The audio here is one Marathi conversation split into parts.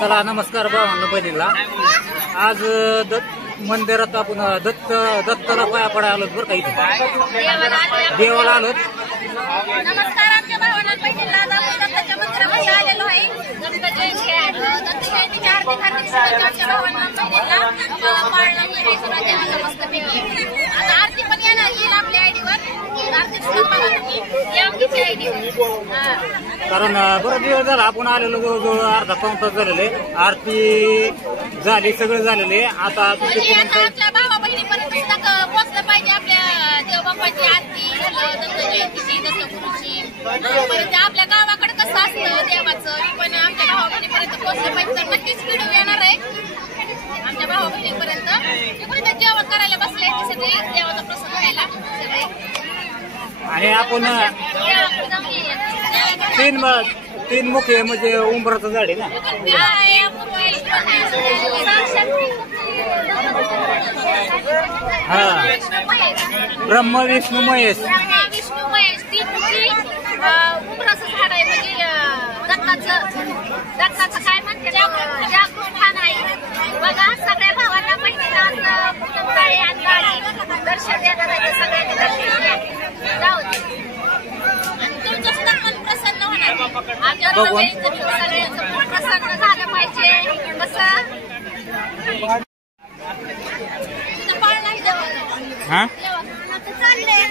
चला नमस्कार भावांनो बहिणीला. आज मंदिरात आपण दत्ताला पाया पडायला आलोत बरं का. इथे देवाला आलोत. नमस्कार आमच्या भावांना बहिणीला. दत्ताच्या मंदिरामध्ये आलेलो आहे. दत्त जयंतीच्या हार्दिक हार्दिक शुभेच्छा आमच्या भावांना बहिणीला. पाळणा आहे सुराज्य मस्तपैकी. आता आरती पण येईल आपल्या आयडीवर. आरती सुद्धा बघा तुम्ही या आमच्या आयडीवर. कारण बराच दिवस झाला आपण आलेलो. जवळजवळ अर्धा पाऊण तास झालेले. आरती झाली, सगळं झालेले. आता आपल्या भावा बहिणीपर्यंत सुद्धा पोहोचलं पाहिजे. आपल्या देवबाप्पाची आरती दत्त जयंतीची दत्तगुरूची परत आपल्या गावाकडे कसं असतं देवाचं पण आमच्या भावा बहिणीपर्यंत पोहोचलं पाहिजे. तर नक्कीच व्हिडिओ येणार आहे आमच्या भावा बहिणीपर्यंत. कुठे जेवण करायला बसले ते सगळे देवाचा प्रसाद घ्यायला सगळे. आणि आपण तीन मुख्य म्हणजे उंबराचं झाड आहे ना. हा ब्रह्म विष्णू महेश. विष्णू महेश तीन मुखी उंबराचं झाड आहे. म्हणजे दत्ताचं काय म्हणते जागृत ठाण आहे. बघा सगळ्या भावांना बहिणीला दर्शन देणार आहे. सगळ्यांनी दर्शन घ्या जाऊ दे. आणि तुमचं सुद्धा मन प्रसन्न होणार. आमच्या सगळ्यांचं मन प्रसन्न झालं पाहिजे. कसं तिथं पाळ नाही देवाला. हा चाललंय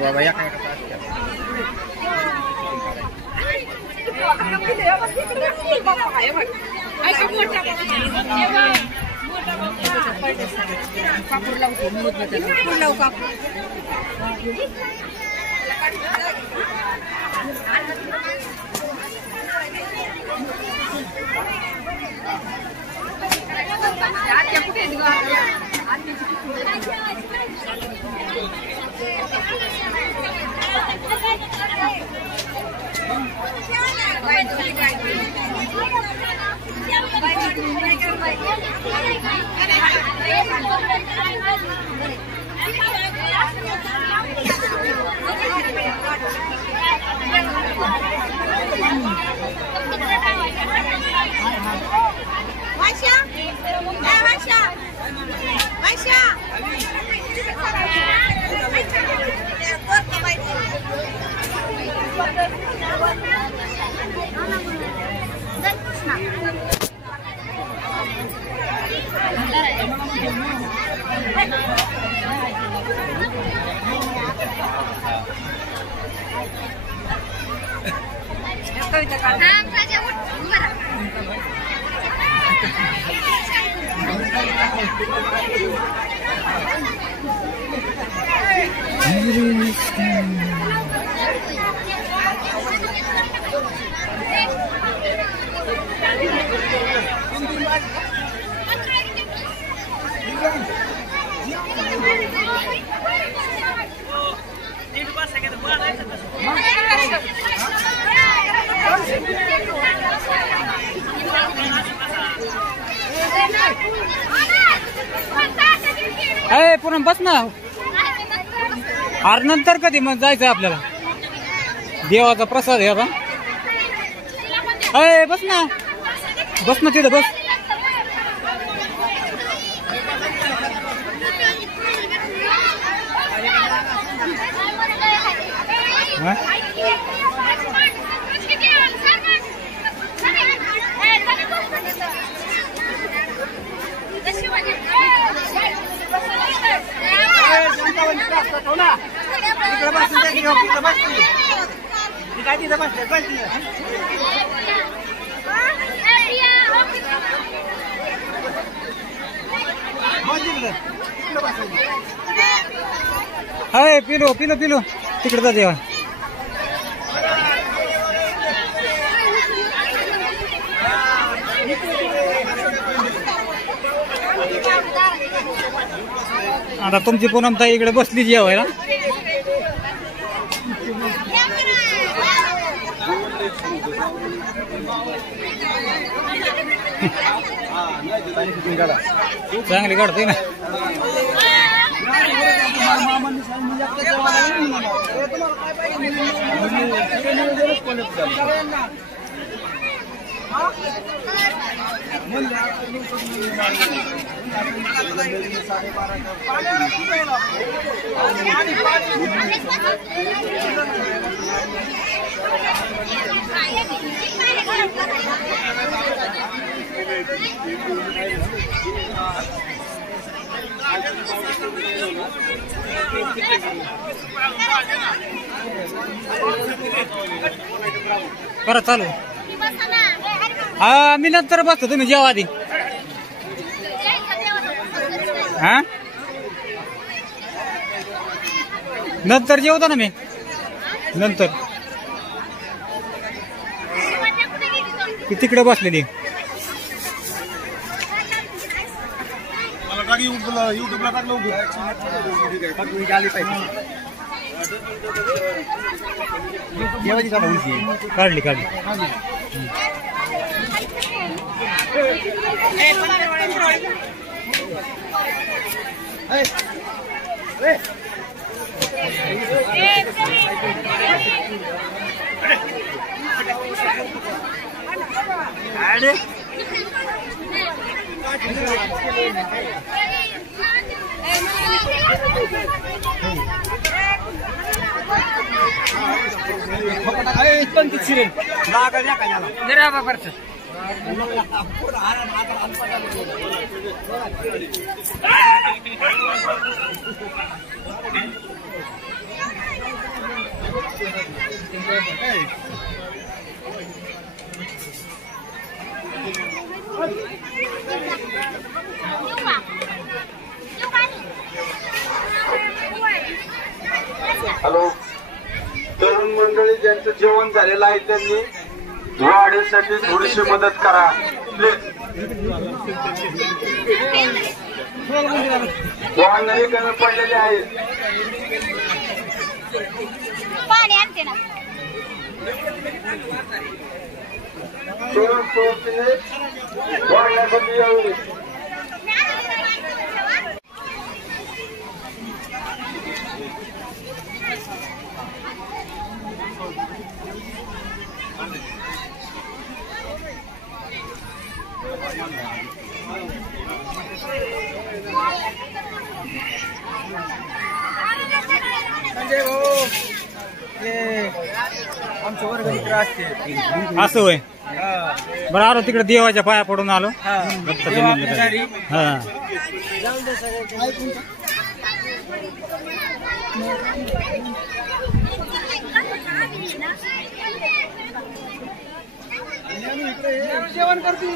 बाबा या काय पुन्हा बस ना. अरे नंतर कधी मग जायचं आपल्याला. देवाचा प्रसाद आहे आता. बस ना बस ना तिथं बस. हाय पिलो पिलो पिलो तिकडे जा जेव्हा. आता तुमची पूनमताई इकडे बसली जेवायला. चांगली काढते ना. परत चालू. हा मी नंतर बसतो तुम्ही जेवा आधी. हा नंतर जेवतो ना मी नंतर. ती तिकडे बसलेली. युट्यूबला टाकलं काढली काढली. हॅलो. तरुण मंडळी ज्यांचं जेवण झालेलं आहे त्यांनी वाढीसाठी थोडीशी मदत करा प्लीज. वाहनही कमी पडलेले आहेत. पाणी आणते ना. तरुण सोबतीने वाढण्यासाठी यावे. असं होय. बरं आलो तिकडे देवाच्या पाया पडून आलो. हा जेवण करतो.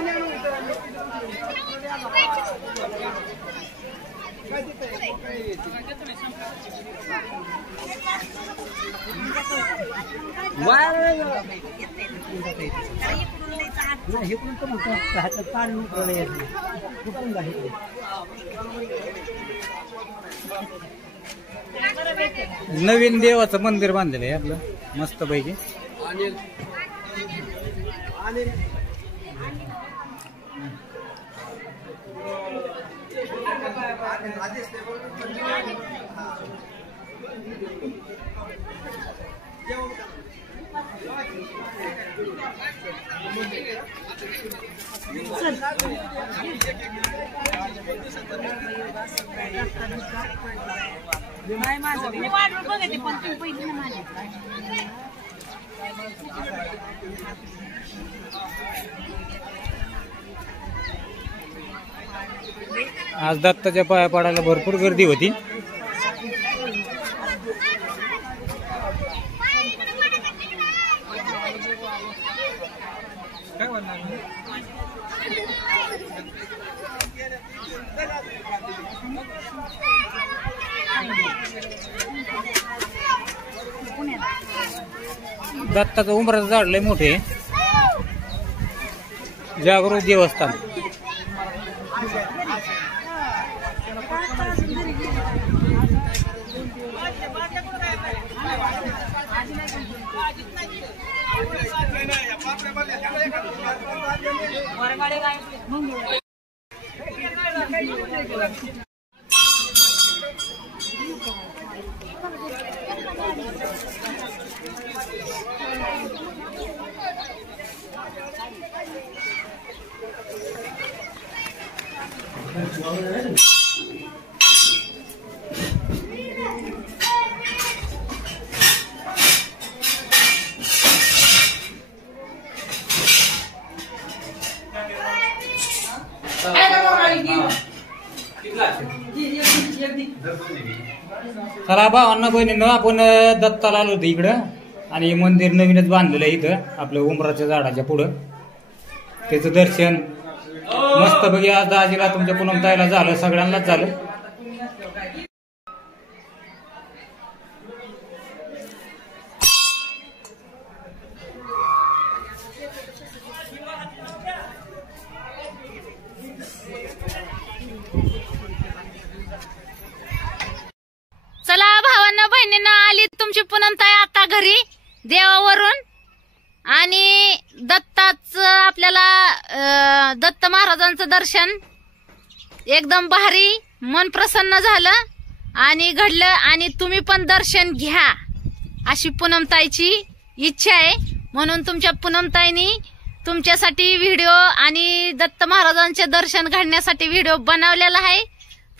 नवीन देवाचं मंदिर बांधलेलं आहे आपलं मस्त पैकी. आज दत्ताच्या पाया पडायला भरपूर गर्दी होती. दत्ताचं उंबराचं झाड लय मोठे, जागृत देवस्थान. चला भावांना बहिणीनं आपण दत्ताला आलो होतो इकडं, आणि मंदिर नवीनच बांधलेलं आहे इथं आपलं उंबराच्या झाडाच्या पुढं. त्याचं दर्शन मस्तपैकी आज दाजीला तुमच्या पूनमताईला झालं, सगळ्यांनाच झालं. चला भावांना बहिणींना आली तुमची पूनमताई आता घरी देवावरून, आणि दत्ताचं आपल्याला दत्त महाराजांचं दर्शन एकदम भारी, मन प्रसन्न झालं आणि घडलं. आणि तुम्ही पण दर्शन घ्या अशी पूनमताईची इच्छा आहे, म्हणून तुमच्या पूनमताईनी तुमच्यासाठी व्हिडिओ आणि दत्त महाराजांचे दर्शन घडण्यासाठी व्हिडिओ बनवलेला आहे.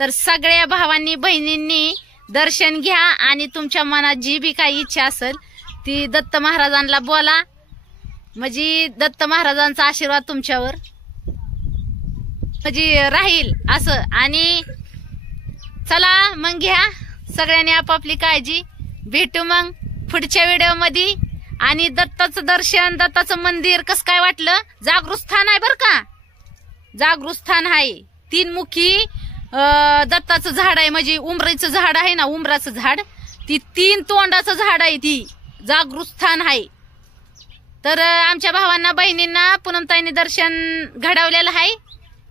तर सगळ्या भावांनी बहिणींनी दर्शन घ्या, आणि तुमच्या मनात जी बी काही इच्छा असेल ती दत्त महाराजांना बोला, म्हणजे दत्त महाराजांचा आशीर्वाद तुमच्यावर म्हणजे राहील असं. आणि चला मग घ्या सगळ्यांनी आपापली काळजी, भेटू मग पुढच्या व्हिडिओ मध्ये. आणि दत्ताचं दर्शन, दत्ताचं मंदिर कसं काय वाटलं? जागृत स्थान आहे बर का, जागृत स्थान आहे. 3 मुखी दत्ताचं झाड आहे, म्हणजे उंबरीचं झाड आहे ना, उंबराचं झाड, ती 3 तोंडाचं झाड आहे, ती जागृत स्थान आहे. तर आमच्या भावांना बहिणींना पूनमताईंनी दर्शन घडवलेलं आहे.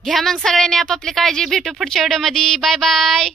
घ्या मग सगळ्यांनी आपापली काळजी, भेटू पुढच्या व्हिडिओ मध्ये. Bye bye.